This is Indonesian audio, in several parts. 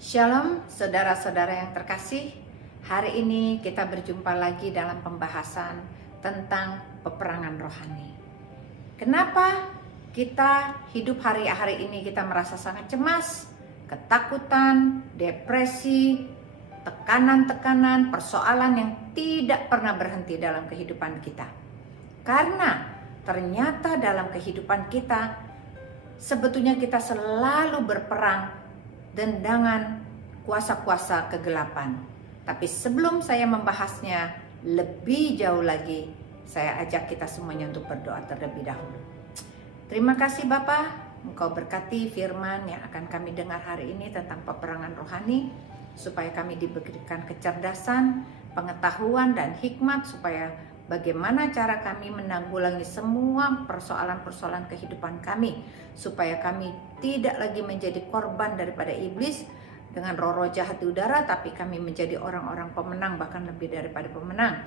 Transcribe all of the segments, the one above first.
Shalom saudara-saudara yang terkasih. Hari ini kita berjumpa lagi dalam pembahasan tentang peperangan rohani. Kenapa kita hidup hari-hari ini kita merasa sangat cemas, ketakutan, depresi, tekanan-tekanan, persoalan yang tidak pernah berhenti dalam kehidupan kita? Karena ternyata dalam kehidupan kita sebetulnya kita selalu berperang dengan kuasa-kuasa kegelapan. Tapi sebelum saya membahasnya lebih jauh lagi, saya ajak kita semuanya untuk berdoa terlebih dahulu. Terima kasih Bapa, Engkau berkati firman yang akan kami dengar hari ini tentang peperangan rohani, supaya kami diberikan kecerdasan, pengetahuan dan hikmat, supaya bagaimana cara kami menanggulangi semua persoalan-persoalan kehidupan kami, supaya kami tidak lagi menjadi korban daripada iblis dengan roh-roh jahat di udara, tapi kami menjadi orang-orang pemenang, bahkan lebih daripada pemenang.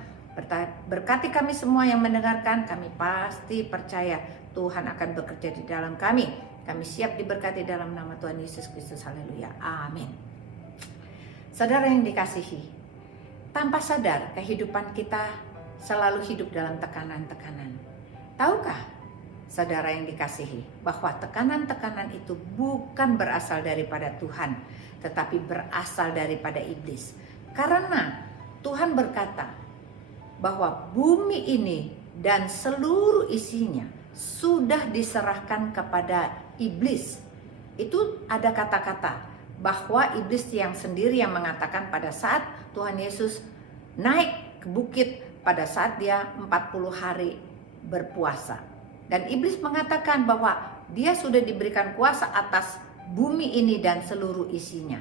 Berkati kami semua yang mendengarkan, kami pasti percaya Tuhan akan bekerja di dalam kami. Kami siap diberkati dalam nama Tuhan Yesus Kristus. Haleluya. Amin. Saudara yang dikasihi, tanpa sadar kehidupan kita selalu hidup dalam tekanan-tekanan. Tahukah saudara yang dikasihi bahwa tekanan-tekanan itu bukan berasal daripada Tuhan, tetapi berasal daripada iblis. Karena Tuhan berkata bahwa bumi ini dan seluruh isinya sudah diserahkan kepada iblis. Itu ada kata-kata bahwa iblis yang sendiri yang mengatakan pada saat Tuhan Yesus naik ke bukit pada saat dia 40 hari berpuasa. Dan iblis mengatakan bahwa dia sudah diberikan kuasa atas bumi ini dan seluruh isinya.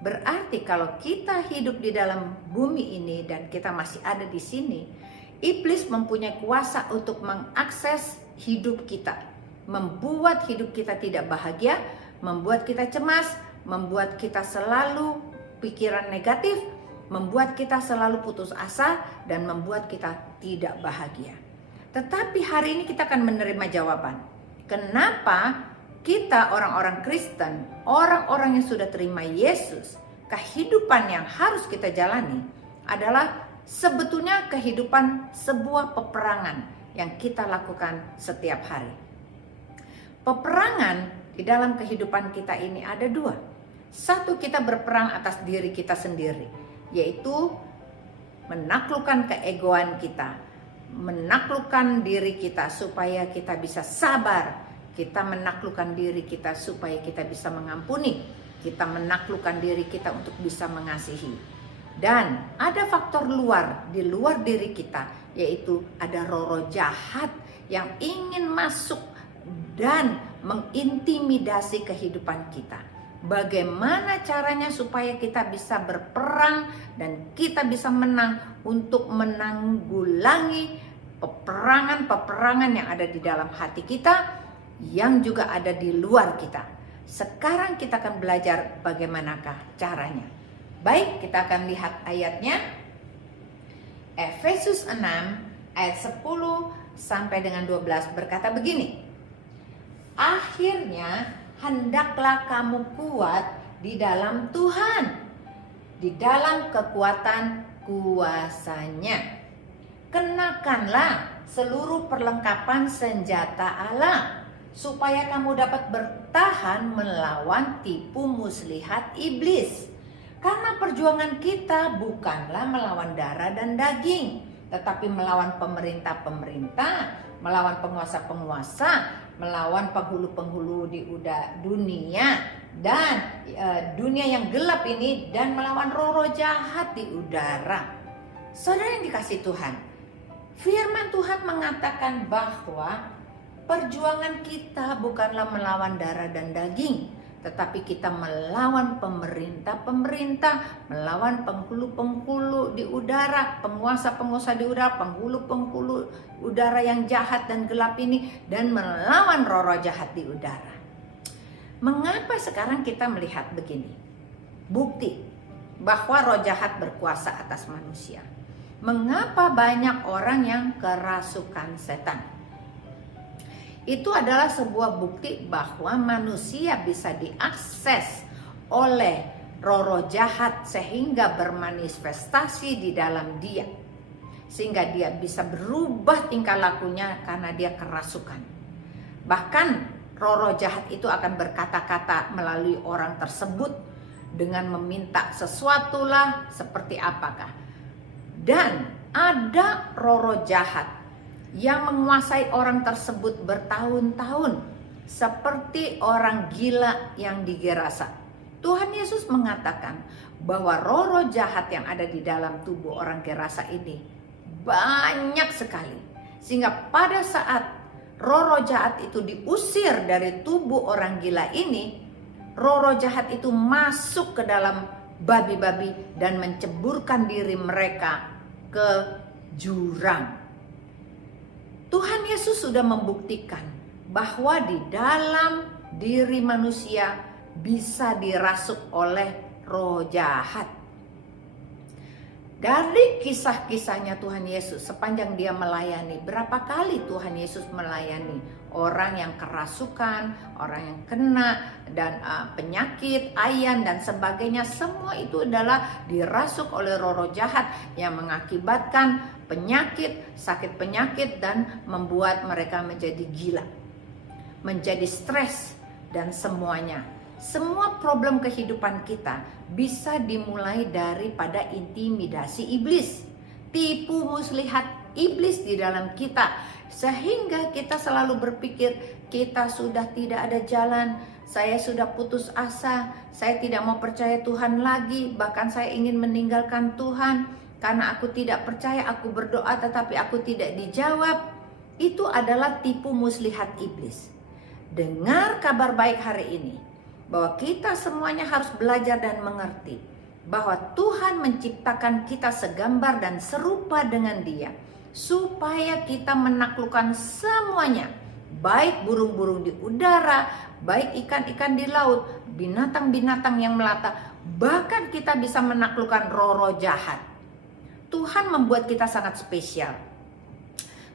Berarti kalau kita hidup di dalam bumi ini dan kita masih ada di sini, iblis mempunyai kuasa untuk mengakses hidup kita, membuat hidup kita tidak bahagia, membuat kita cemas, membuat kita selalu pikiran negatif, membuat kita selalu putus asa, dan membuat kita tidak bahagia. Tetapi hari ini kita akan menerima jawaban. Kenapa kita orang-orang Kristen, orang-orang yang sudah terima Yesus, kehidupan yang harus kita jalani adalah sebetulnya kehidupan sebuah peperangan yang kita lakukan setiap hari. Peperangan di dalam kehidupan kita ini ada dua. Satu, kita berperang atas diri kita sendiri, yaitu menaklukkan keegoan kita, menaklukkan diri kita supaya kita bisa sabar, kita menaklukkan diri kita supaya kita bisa mengampuni, kita menaklukkan diri kita untuk bisa mengasihi. Dan ada faktor luar, di luar diri kita, yaitu ada roh-roh jahat yang ingin masuk dan mengintimidasi kehidupan kita. Bagaimana caranya supaya kita bisa berperang dan kita bisa menang untuk menanggulangi peperangan-peperangan yang ada di dalam hati kita, yang juga ada di luar kita. Sekarang kita akan belajar bagaimanakah caranya. Baik, kita akan lihat ayatnya. Efesus 6 ayat 10 sampai dengan 12 berkata begini. Akhirnya hendaklah kamu kuat di dalam Tuhan, di dalam kekuatan kuasanya. Kenakanlah seluruh perlengkapan senjata Allah, supaya kamu dapat bertahan melawan tipu muslihat iblis. Karena perjuangan kita bukanlah melawan darah dan daging, tetapi melawan pemerintah-pemerintah, melawan penguasa-penguasa, melawan penghulu-penghulu di dunia dan dunia yang gelap ini, dan melawan roh-roh jahat di udara. Saudara yang dikasihi Tuhan, firman Tuhan mengatakan bahwa perjuangan kita bukanlah melawan darah dan daging, tetapi kita melawan pemerintah-pemerintah, melawan penghulu-penghulu di udara, penguasa-penguasa di udara, penghulu-penghulu udara yang jahat dan gelap ini, dan melawan roh-roh jahat di udara. Mengapa sekarang kita melihat begini? Bukti bahwa roh jahat berkuasa atas manusia. Mengapa banyak orang yang kerasukan setan? Itu adalah sebuah bukti bahwa manusia bisa diakses oleh roh-roh jahat sehingga bermanifestasi di dalam dia. Sehingga dia bisa berubah tingkah lakunya karena dia kerasukan. Bahkan roh-roh jahat itu akan berkata-kata melalui orang tersebut dengan meminta sesuatu lah, seperti apakah. Dan ada roh-roh jahat yang menguasai orang tersebut bertahun-tahun, seperti orang gila yang di Gerasa. Tuhan Yesus mengatakan bahwa roh-roh jahat yang ada di dalam tubuh orang Gerasa ini banyak sekali. Sehingga pada saat roh-roh jahat itu diusir dari tubuh orang gila ini, roh-roh jahat itu masuk ke dalam babi-babi dan menceburkan diri mereka ke jurang. Tuhan Yesus sudah membuktikan bahwa di dalam diri manusia bisa dirasuk oleh roh jahat. Dari kisah-kisahnya Tuhan Yesus sepanjang dia melayani, berapa kali Tuhan Yesus melayani orang yang kerasukan, orang yang kena dan penyakit, ayan dan sebagainya. Semua itu adalah dirasuk oleh roh-roh jahat yang mengakibatkan penyakit, sakit penyakit dan membuat mereka menjadi gila, menjadi stres dan semuanya. Semua problem kehidupan kita bisa dimulai daripada intimidasi iblis, tipu muslihat iblis di dalam kita, sehingga kita selalu berpikir kita sudah tidak ada jalan, saya sudah putus asa, saya tidak mau percaya Tuhan lagi, bahkan saya ingin meninggalkan Tuhan karena aku tidak percaya, aku berdoa tetapi aku tidak dijawab. Itu adalah tipu muslihat iblis. Dengar kabar baik hari ini, bahwa kita semuanya harus belajar dan mengerti bahwa Tuhan menciptakan kita segambar dan serupa dengan Dia, supaya kita menaklukkan semuanya, baik burung-burung di udara, baik ikan-ikan di laut, binatang-binatang yang melata, bahkan kita bisa menaklukkan roh-roh jahat. Tuhan membuat kita sangat spesial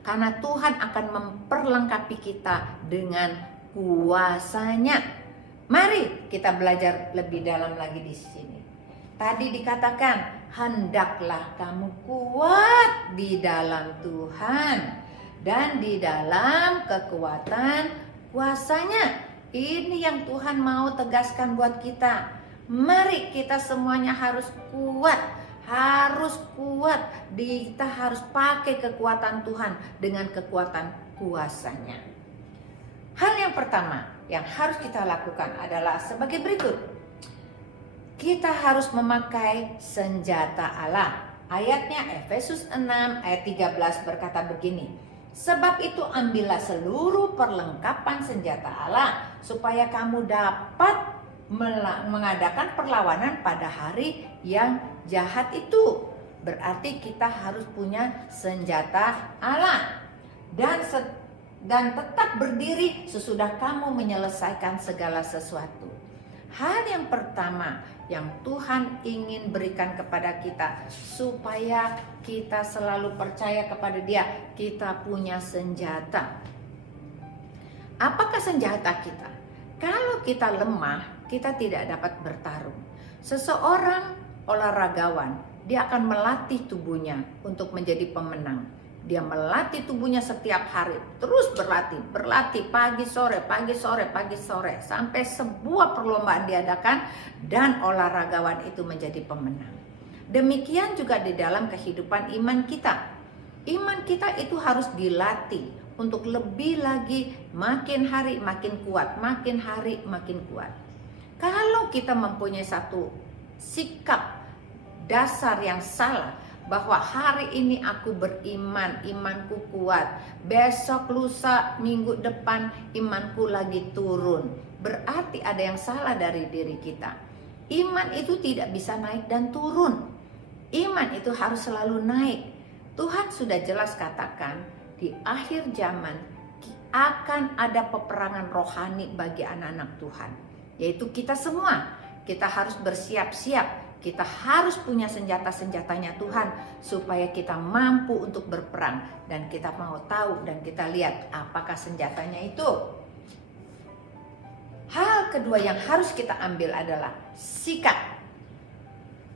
karena Tuhan akan memperlengkapi kita dengan kuasa-Nya. Mari kita belajar lebih dalam lagi di sini. Tadi dikatakan, hendaklah kamu kuat di dalam Tuhan dan di dalam kekuatan kuasa-Nya. Ini yang Tuhan mau tegaskan buat kita. Mari kita semuanya harus kuat. Kita harus pakai kekuatan Tuhan dengan kekuatan kuasa-Nya. Hal yang pertama yang harus kita lakukan adalah sebagai berikut. Kita harus memakai senjata Allah. Ayatnya Efesus 6 ayat 13 berkata begini. Sebab itu ambillah seluruh perlengkapan senjata Allah supaya kamu dapat mengadakan perlawanan pada hari yang jahat itu. Berarti kita harus punya senjata Allah. Dan tetap berdiri sesudah kamu menyelesaikan segala sesuatu. Hal yang pertama yang Tuhan ingin berikan kepada kita supaya kita selalu percaya kepada Dia, kita punya senjata. Apakah senjata kita? Kalau kita lemah, kita tidak dapat bertarung. Seseorang olahragawan, dia akan melatih tubuhnya untuk menjadi pemenang. Dia melatih tubuhnya setiap hari, terus berlatih pagi sore, sampai sebuah perlombaan diadakan dan olahragawan itu menjadi pemenang. Demikian juga di dalam kehidupan iman kita. Iman kita itu harus dilatih untuk lebih lagi makin hari makin kuat, makin hari makin kuat. Kalau kita mempunyai satu sikap dasar yang salah, bahwa hari ini aku beriman, imanku kuat, besok, lusa, minggu depan imanku lagi turun, berarti ada yang salah dari diri kita. Iman itu tidak bisa naik dan turun. Iman itu harus selalu naik. Tuhan sudah jelas katakan di akhir zaman akan ada peperangan rohani bagi anak-anak Tuhan, yaitu kita semua. Kita harus bersiap-siap. Kita harus punya senjata-senjatanya Tuhan supaya kita mampu untuk berperang, dan kita mau tahu dan kita lihat apakah senjatanya itu. Hal kedua yang harus kita ambil adalah sikap.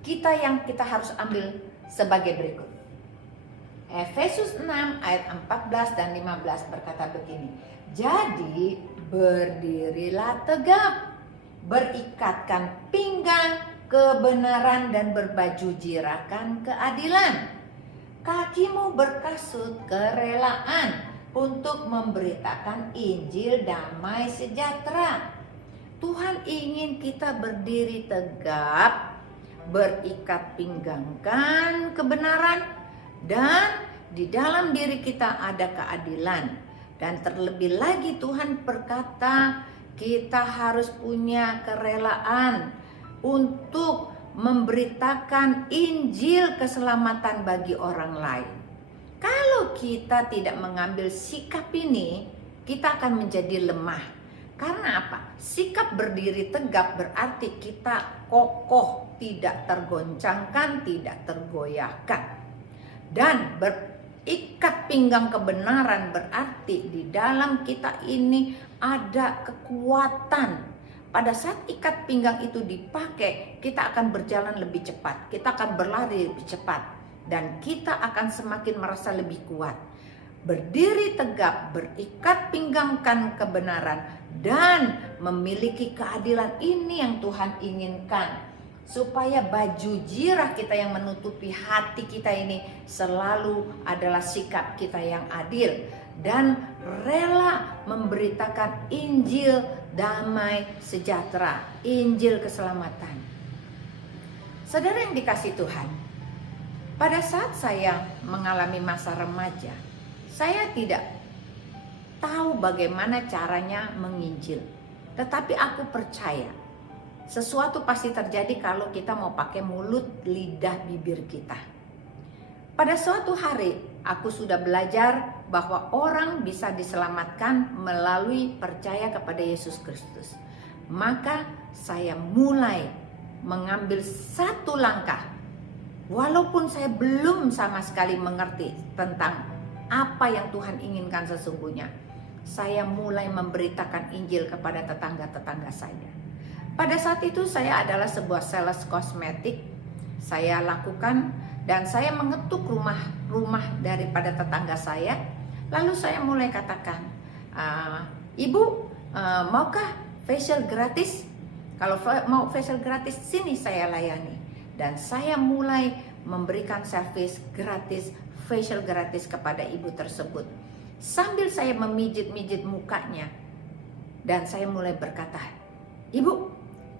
kita harus ambil sebagai berikut. Efesus 6 ayat 14 dan 15 berkata begini. Jadi berdirilah tegap, berikatkan pinggang kebenaran dan berbaju jirakan keadilan. Kakimu berkasut kerelaan untuk memberitakan Injil damai sejahtera. Tuhan ingin kita berdiri tegap, berikat pinggangkan kebenaran, dan di dalam diri kita ada keadilan. Dan terlebih lagi Tuhan berkata kita harus punya kerelaan untuk memberitakan Injil keselamatan bagi orang lain. Kalau kita tidak mengambil sikap ini, kita akan menjadi lemah. Karena apa? Sikap berdiri tegap berarti kita kokoh, tidak tergoncangkan, tidak tergoyahkan. Dan berikat pinggang kebenaran berarti di dalam kita ini ada kekuatan. Pada saat ikat pinggang itu dipakai, kita akan berjalan lebih cepat, kita akan berlari lebih cepat, dan kita akan semakin merasa lebih kuat. Berdiri tegap, berikat pinggangkan kebenaran, dan memiliki keadilan, ini yang Tuhan inginkan. Supaya baju jirah kita yang menutupi hati kita ini selalu adalah sikap kita yang adil dan rela memberitakan Injil damai sejahtera, Injil keselamatan. Saudara yang dikasihi Tuhan, pada saat saya mengalami masa remaja, saya tidak tahu bagaimana caranya menginjil. Tetapi aku percaya sesuatu pasti terjadi kalau kita mau pakai mulut, lidah, bibir kita. Pada suatu hari aku sudah belajar bahwa orang bisa diselamatkan melalui percaya kepada Yesus Kristus. Maka saya mulai mengambil satu langkah. Walaupun saya belum sama sekali mengerti tentang apa yang Tuhan inginkan sesungguhnya, saya mulai memberitakan Injil kepada tetangga-tetangga saya. Pada saat itu saya adalah sebuah sales kosmetik. Saya lakukan dan saya mengetuk rumah daripada tetangga saya. Lalu saya mulai katakan, Ibu maukah facial gratis? Kalau mau facial gratis, sini saya layani. Dan saya mulai memberikan servis gratis, facial gratis kepada ibu tersebut. Sambil saya memijit-mijit mukanya. Dan saya mulai berkata, Ibu,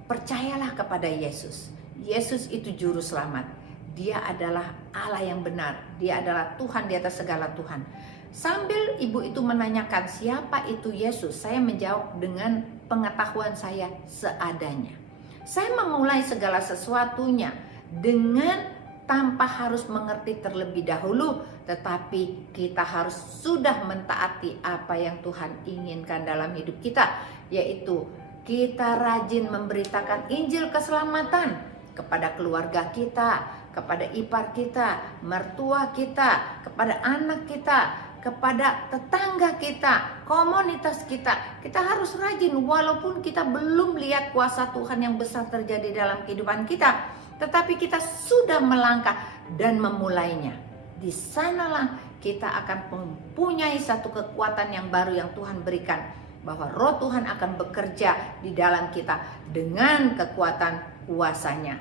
percayalah kepada Yesus. Yesus itu juru selamat. Dia adalah Allah yang benar. Dia adalah Tuhan di atas segala Tuhan. Sambil ibu itu menanyakan siapa itu Yesus, saya menjawab dengan pengetahuan saya seadanya. Saya memulai segala sesuatunya dengan tanpa harus mengerti terlebih dahulu, tetapi kita harus sudah mentaati apa yang Tuhan inginkan dalam hidup kita, yaitu kita rajin memberitakan Injil keselamatan kepada keluarga kita, kepada ipar kita, mertua kita, kepada anak kita, kepada tetangga kita, komunitas kita. Kita harus rajin walaupun kita belum lihat kuasa Tuhan yang besar terjadi dalam kehidupan kita, tetapi kita sudah melangkah dan memulainya. Di sanalah kita akan mempunyai satu kekuatan yang baru yang Tuhan berikan, bahwa Roh Tuhan akan bekerja di dalam kita dengan kekuatan kuasanya.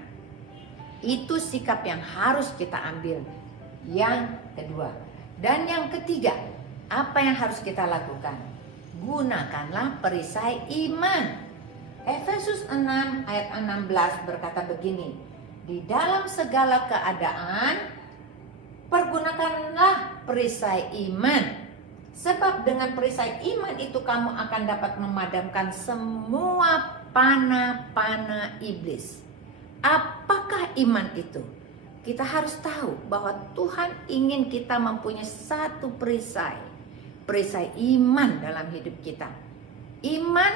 Itu sikap yang harus kita ambil. Yang kedua. Dan yang ketiga, apa yang harus kita lakukan? Gunakanlah perisai iman. Efesus 6 ayat 16 berkata begini. Di dalam segala keadaan, pergunakanlah perisai iman. Sebab dengan perisai iman itu kamu akan dapat memadamkan semua panah-panah iblis. Apakah iman itu? Kita harus tahu bahwa Tuhan ingin kita mempunyai satu perisai iman dalam hidup kita. Iman,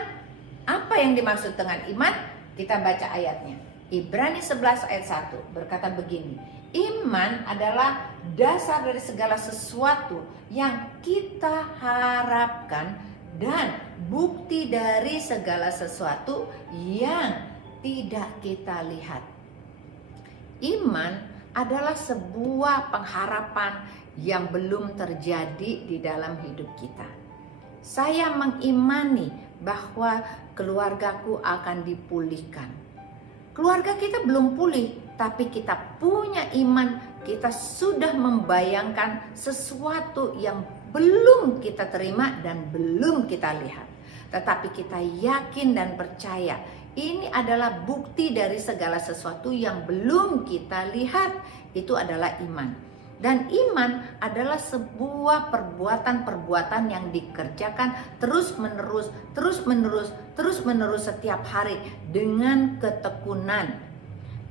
apa yang dimaksud dengan iman? Kita baca ayatnya. Ibrani 11 ayat 1 berkata begini. Iman adalah dasar dari segala sesuatu yang kita harapkan dan bukti dari segala sesuatu yang tidak kita lihat. Iman adalah sebuah pengharapan yang belum terjadi di dalam hidup kita. Saya mengimani bahwa keluargaku akan dipulihkan. Keluarga kita belum pulih, tapi kita punya iman. Kita sudah membayangkan sesuatu yang belum kita terima dan belum kita lihat. Tetapi kita yakin dan percaya ini adalah bukti dari segala sesuatu yang belum kita lihat. Itu adalah iman. Dan iman adalah sebuah perbuatan-perbuatan yang dikerjakan terus-menerus setiap hari dengan ketekunan.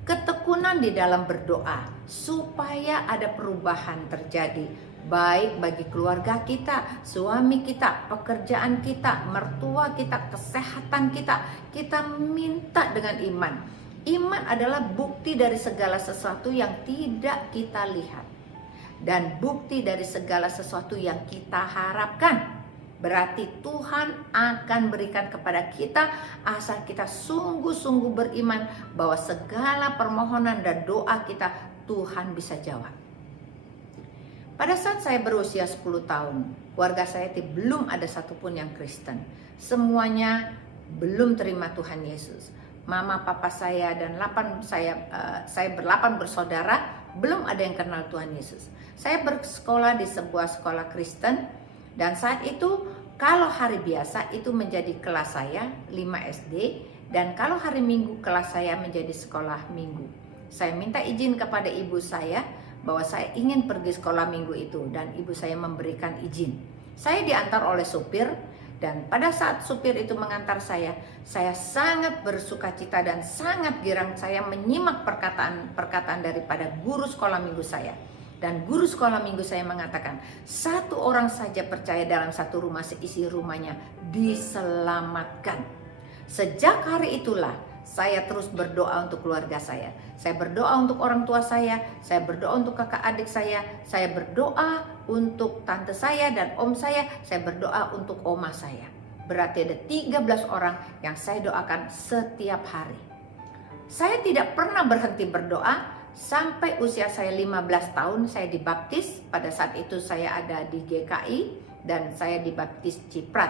Ketekunan di dalam berdoa supaya ada perubahan terjadi, baik bagi keluarga kita, suami kita, pekerjaan kita, mertua kita, kesehatan kita. Kita minta dengan iman. Iman adalah bukti dari segala sesuatu yang tidak kita lihat dan bukti dari segala sesuatu yang kita harapkan. Berarti Tuhan akan berikan kepada kita asal kita sungguh-sungguh beriman bahwa segala permohonan dan doa kita Tuhan bisa jawab. Pada saat saya berusia 10 tahun, keluarga saya belum ada satupun yang Kristen. Semuanya belum terima Tuhan Yesus. Mama, papa saya dan saya berlapan bersaudara, belum ada yang kenal Tuhan Yesus. Saya bersekolah di sebuah sekolah Kristen, dan saat itu kalau hari biasa itu menjadi kelas saya 5 SD, dan kalau hari Minggu kelas saya menjadi sekolah Minggu. Saya minta izin kepada ibu saya bahwa saya ingin pergi sekolah Minggu itu, dan ibu saya memberikan izin. Saya diantar oleh supir, dan pada saat supir itu mengantar saya sangat bersukacita dan sangat girang. Saya menyimak perkataan daripada guru sekolah Minggu saya. Dan guru sekolah Minggu saya mengatakan, satu orang saja percaya dalam satu rumah, seisi rumahnya diselamatkan. Sejak hari itulah saya terus berdoa untuk keluarga saya. Saya berdoa untuk orang tua saya berdoa untuk kakak adik saya berdoa untuk tante saya dan om saya berdoa untuk oma saya. Berarti ada 13 orang yang saya doakan setiap hari. Saya tidak pernah berhenti berdoa. Sampai usia saya 15 tahun saya dibaptis. Pada saat itu saya ada di GKI dan saya dibaptis Ciprat.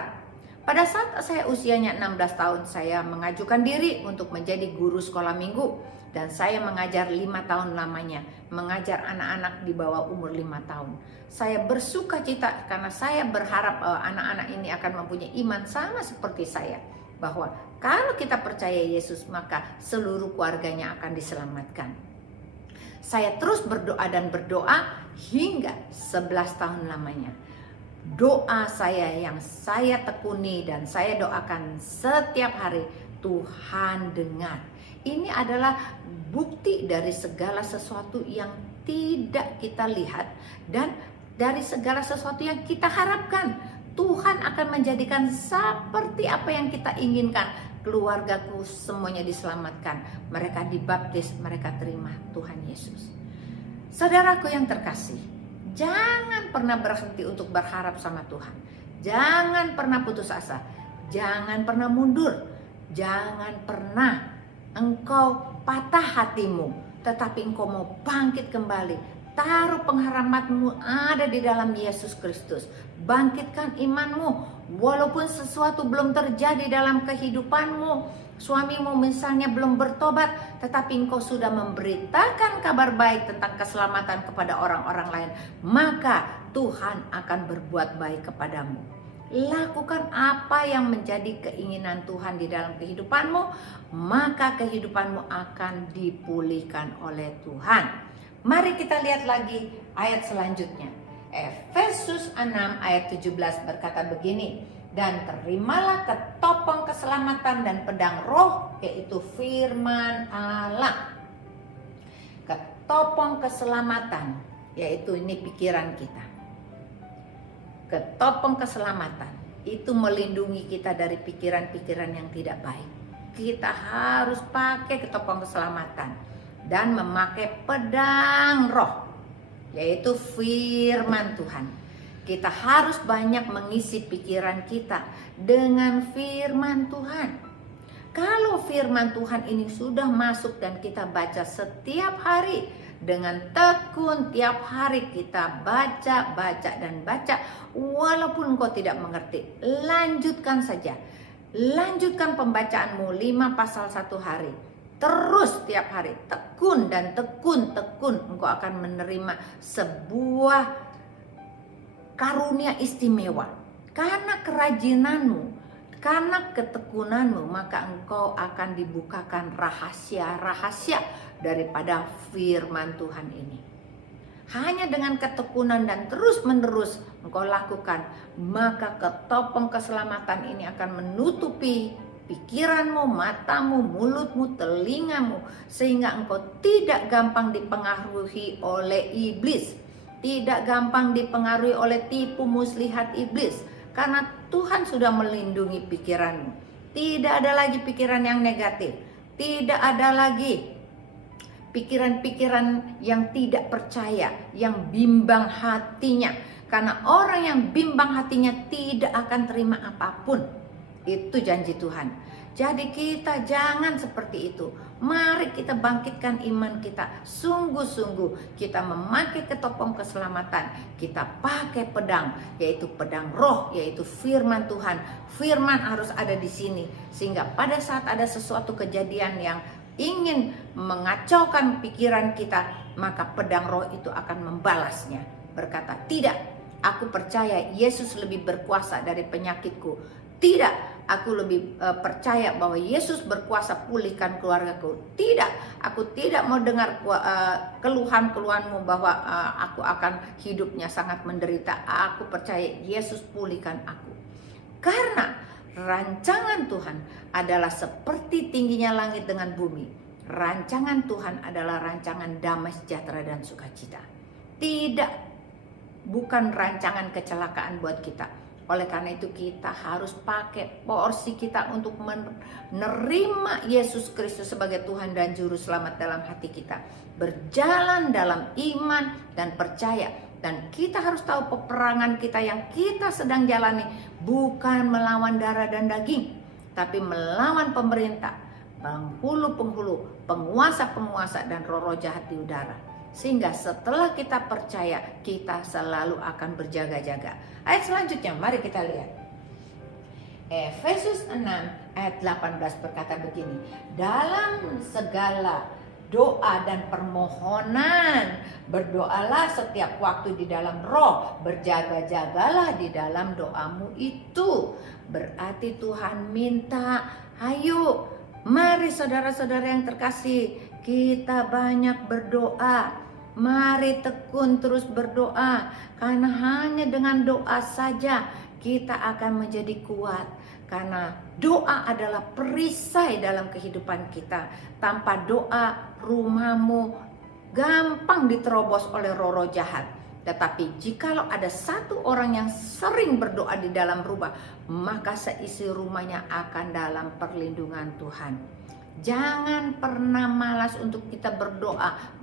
Pada saat saya usianya 16 tahun saya mengajukan diri untuk menjadi guru sekolah minggu. Dan saya mengajar 5 tahun lamanya, mengajar anak-anak di bawah umur 5 tahun. Saya bersuka cita karena saya berharap anak-anak ini akan mempunyai iman sama seperti saya. Bahwa kalau kita percaya Yesus maka seluruh keluarganya akan diselamatkan. Saya terus berdoa dan berdoa hingga 11 tahun lamanya. Doa saya yang saya tekuni dan saya doakan setiap hari, Tuhan dengar. Ini adalah bukti dari segala sesuatu yang tidak kita lihat dan dari segala sesuatu yang kita harapkan. Tuhan akan menjadikan seperti apa yang kita inginkan. Keluargaku semuanya diselamatkan, mereka dibaptis, mereka terima Tuhan Yesus. Saudaraku yang terkasih, jangan pernah berhenti untuk berharap sama Tuhan. Jangan pernah putus asa, jangan pernah mundur, jangan pernah engkau patah hatimu, tetapi engkau mau bangkit kembali. Taruh pengharapanmu ada di dalam Yesus Kristus. Bangkitkan imanmu. Walaupun sesuatu belum terjadi dalam kehidupanmu, suamimu misalnya belum bertobat, tetapi engkau sudah memberitakan kabar baik tentang keselamatan kepada orang-orang lain, maka Tuhan akan berbuat baik kepadamu. Lakukan apa yang menjadi keinginan Tuhan di dalam kehidupanmu, maka kehidupanmu akan dipulihkan oleh Tuhan. Mari kita lihat lagi ayat selanjutnya. Efesus 6 ayat 17 berkata begini, dan terimalah ketopong keselamatan dan pedang roh, yaitu firman Allah. Ketopong keselamatan, yaitu ini pikiran kita. Ketopong keselamatan itu melindungi kita dari pikiran-pikiran yang tidak baik. Kita harus pakai ketopong keselamatan dan memakai pedang roh, yaitu firman Tuhan. Kita harus banyak mengisi pikiran kita dengan firman Tuhan. Kalau firman Tuhan ini sudah masuk dan kita baca setiap hari dengan tekun, tiap hari kita baca dan baca, walaupun engkau tidak mengerti, lanjutkan saja. Lanjutkan pembacaanmu 5 pasal 1 hari. Terus tiap hari, tekun dan tekun, engkau akan menerima sebuah karunia istimewa. Karena kerajinanmu, karena ketekunanmu, maka engkau akan dibukakan rahasia-rahasia daripada firman Tuhan ini. Hanya dengan ketekunan dan terus-menerus engkau lakukan, maka ketopong keselamatan ini akan menutupi pikiranmu, matamu, mulutmu, telingamu, sehingga engkau tidak gampang dipengaruhi oleh iblis, tidak gampang dipengaruhi oleh tipu muslihat iblis. Karena Tuhan sudah melindungi pikiranmu. Tidak ada lagi pikiran yang negatif. Tidak ada lagi pikiran-pikiran yang tidak percaya, yang bimbang hatinya. Karena orang yang bimbang hatinya tidak akan terima apapun. Itu janji Tuhan. Jadi kita jangan seperti itu. Mari kita bangkitkan iman kita. Sungguh-sungguh kita memakai ketopong keselamatan. Kita pakai pedang, yaitu pedang roh, yaitu firman Tuhan. Firman harus ada di sini. Sehingga pada saat ada sesuatu kejadian yang ingin mengacaukan pikiran kita, maka pedang roh itu akan membalasnya. Berkata, tidak, aku percaya Yesus lebih berkuasa dari penyakitku. Tidak, aku lebih percaya bahwa Yesus berkuasa pulihkan keluargaku. Tidak, aku tidak mau dengar keluhan-keluhanmu bahwa aku akan hidupnya sangat menderita. Aku percaya Yesus pulihkan aku. Karena rancangan Tuhan adalah seperti tingginya langit dengan bumi. Rancangan Tuhan adalah rancangan damai sejahtera dan sukacita. Tidak, bukan rancangan kecelakaan buat kita. Oleh karena itu kita harus pakai porsi kita untuk menerima Yesus Kristus sebagai Tuhan dan Juru Selamat dalam hati kita. Berjalan dalam iman dan percaya. Dan kita harus tahu peperangan kita yang kita sedang jalani bukan melawan darah dan daging, tapi melawan pemerintah, penghulu-penghulu, penguasa-penguasa, dan roh-roh jahat di udara. Sehingga setelah kita percaya, kita selalu akan berjaga-jaga. Ayat selanjutnya, mari kita lihat. Efesus 6 ayat 18 berkata begini. Dalam segala doa dan permohonan, berdoalah setiap waktu di dalam roh, berjaga-jagalah di dalam doamu itu. Berarti Tuhan minta, ayo, mari saudara-saudara yang terkasih, kita banyak berdoa. Mari tekun terus berdoa, karena hanya dengan doa saja kita akan menjadi kuat. Karena doa adalah perisai dalam kehidupan kita. Tanpa doa, rumahmu gampang diterobos oleh roh-roh jahat. Tetapi jikalau ada satu orang yang sering berdoa di dalam rumah, maka seisi rumahnya akan dalam perlindungan Tuhan. Jangan pernah malas untuk kita berdoa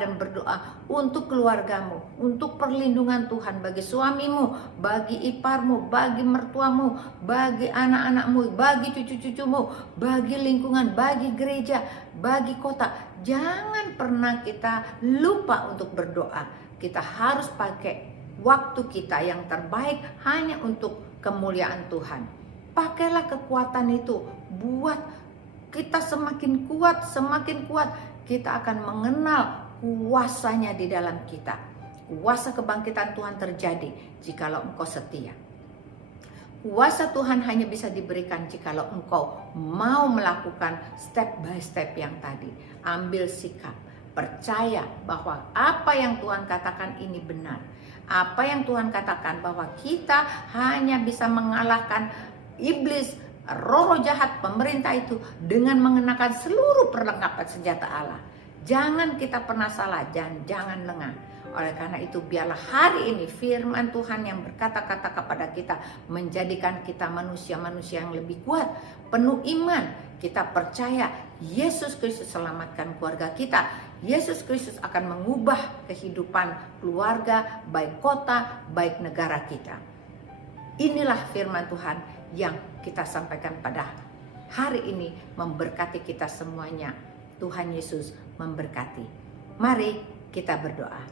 dan berdoa untuk keluargamu, untuk perlindungan Tuhan bagi suamimu, bagi iparmu, bagi mertuamu, bagi anak-anakmu, bagi cucu-cucumu, bagi lingkungan, bagi gereja, bagi kota. Jangan pernah kita lupa untuk berdoa. Kita harus pakai waktu kita yang terbaik hanya untuk kemuliaan Tuhan. Pakailah kekuatan itu buat kita semakin kuat, kita akan mengenal kuasanya di dalam kita. Kuasa kebangkitan Tuhan terjadi jikalau engkau setia. Kuasa Tuhan hanya bisa diberikan jikalau engkau mau melakukan step by step yang tadi. Ambil sikap, percaya bahwa apa yang Tuhan katakan ini benar. Apa yang Tuhan katakan bahwa kita hanya bisa mengalahkan iblis, roh jahat, pemerintah itu dengan mengenakan seluruh perlengkapan senjata Allah. Jangan kita pernah salah, jangan lengah. Oleh karena itu biarlah hari ini firman Tuhan yang berkata-kata kepada kita menjadikan kita manusia-manusia yang lebih kuat, penuh iman. Kita percaya Yesus Kristus selamatkan keluarga kita. Yesus Kristus akan mengubah kehidupan keluarga, baik kota, baik negara kita. Inilah firman Tuhan yang kita sampaikan pada hari ini memberkati kita semuanya. Tuhan Yesus memberkati. Mari kita berdoa.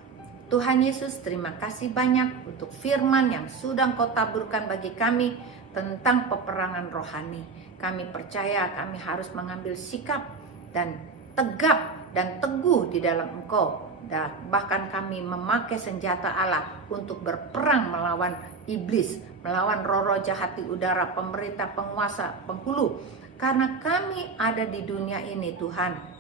Tuhan Yesus, terima kasih banyak untuk firman yang sudah Engkau taburkan bagi kami tentang peperangan rohani. Kami percaya kami harus mengambil sikap dan tegap dan teguh di dalam Engkau. Dan bahkan kami memakai senjata Allah untuk berperang melawan iblis, melawan roh-roh jahat di udara, pemerintah, penguasa, penghulu. Karena kami ada di dunia ini Tuhan,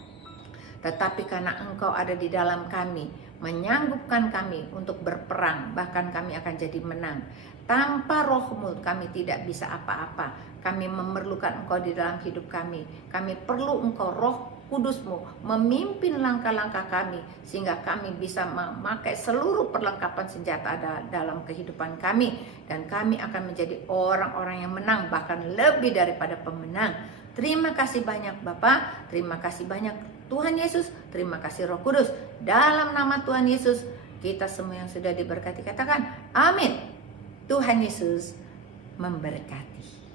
tetapi karena Engkau ada di dalam kami, menyanggupkan kami untuk berperang, bahkan kami akan jadi menang. Tanpa Roh-Mu kami tidak bisa apa-apa. Kami memerlukan Engkau di dalam hidup kami. Kami perlu Engkau, Roh Kudus-Mu, memimpin langkah-langkah kami, sehingga kami bisa memakai seluruh perlengkapan senjata dalam kehidupan kami. Dan kami akan menjadi orang-orang yang menang, bahkan lebih daripada pemenang. Terima kasih banyak Bapa, terima kasih banyak Tuhan Yesus, terima kasih Roh Kudus. Dalam nama Tuhan Yesus, kita semua yang sudah diberkati katakan amin. Tuhan Yesus memberkati.